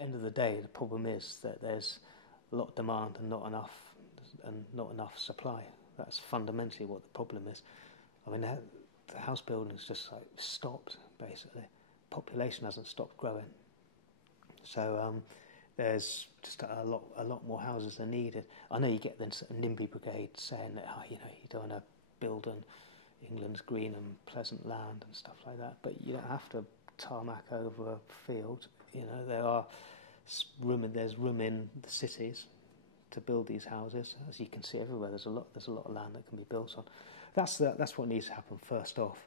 end of the day, the problem is that there's a lot of demand and not enough supply. That's fundamentally what the problem is. I mean, the house building's just like stopped, basically. Population hasn't stopped growing. So there's just a lot more houses than needed. I know you get the sort of NIMBY brigade saying that, you don't want to build on England's green and pleasant land and stuff like that, but you don't have to tarmac over a field. There's room in the cities to build these houses. As you can see everywhere, there's a lot of land that can be built on. That's what needs to happen first off.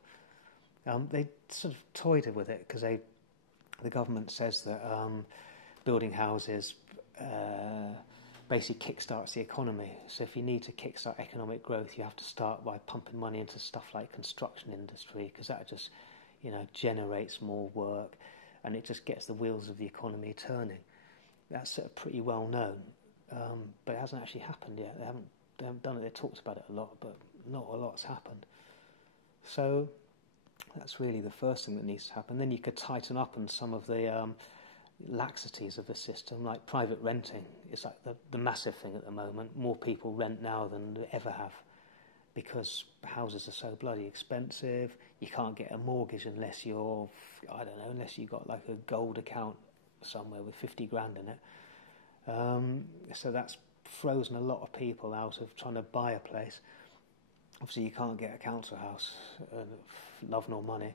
They sort of toyed with it because the government says that building houses basically kickstarts the economy. So if you need to kickstart economic growth, you have to start by pumping money into stuff like construction industry, because that just generates more work, and it just gets the wheels of the economy turning. That's sort of pretty well known, but it hasn't actually happened yet. They haven't done it. They talked about it a lot, but not a lot's happened. So that's really the first thing that needs to happen. Then you could tighten up on some of the laxities of the system, like private renting. It's like the massive thing at the moment. More people rent now than they ever have, because houses are so bloody expensive. You can't get a mortgage unless unless you've got like a gold account somewhere with 50 grand in it. So that's frozen a lot of people out of trying to buy a place. Obviously you can't get a council house, love nor money.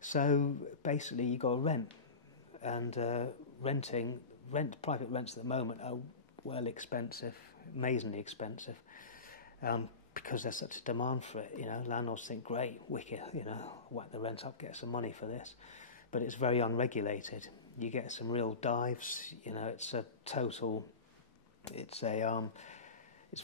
So basically you got to rent. And private rents at the moment are well expensive, amazingly expensive. Because there's such a demand for it, landlords think, great, wicked, whack the rent up, get some money for this. But it's very unregulated. You get some real dives, it's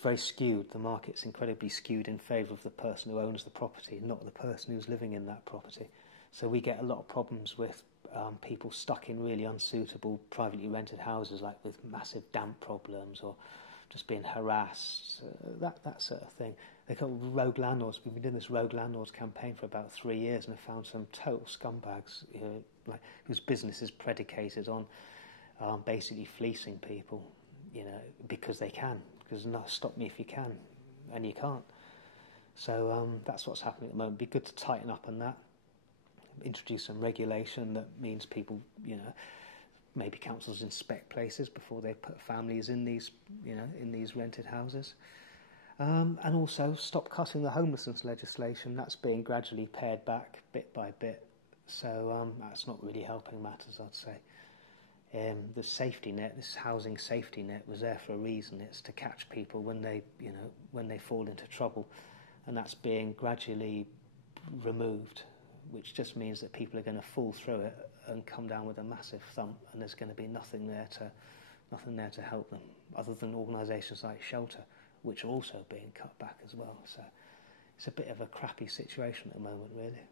very skewed. The market's incredibly skewed in favour of the person who owns the property, not the person who's living in that property. So we get a lot of problems with people stuck in really unsuitable privately rented houses, like with massive damp problems or just being harassed, that sort of thing. They call rogue landlords. We've been doing this rogue landlords campaign for about 3 years, and have found some total scumbags, whose business is predicated on basically fleecing people, because they can. Because no, stop me if you can, and you can't. So that's what's happening at the moment. It'd be good to tighten up on that. Introduce some regulation that means people, maybe councils inspect places before they put families in these, in these rented houses. And also stop cutting the homelessness legislation. That's being gradually pared back bit by bit. So that's not really helping matters, I'd say. The safety net, this housing safety net, was there for a reason. It's to catch people when they fall into trouble, and that's being gradually removed, which just means that people are going to fall through it and come down with a massive thump, and there's going to be nothing there to help them, other than organisations like Shelter, which are also being cut back as well. So it's a bit of a crappy situation at the moment, really.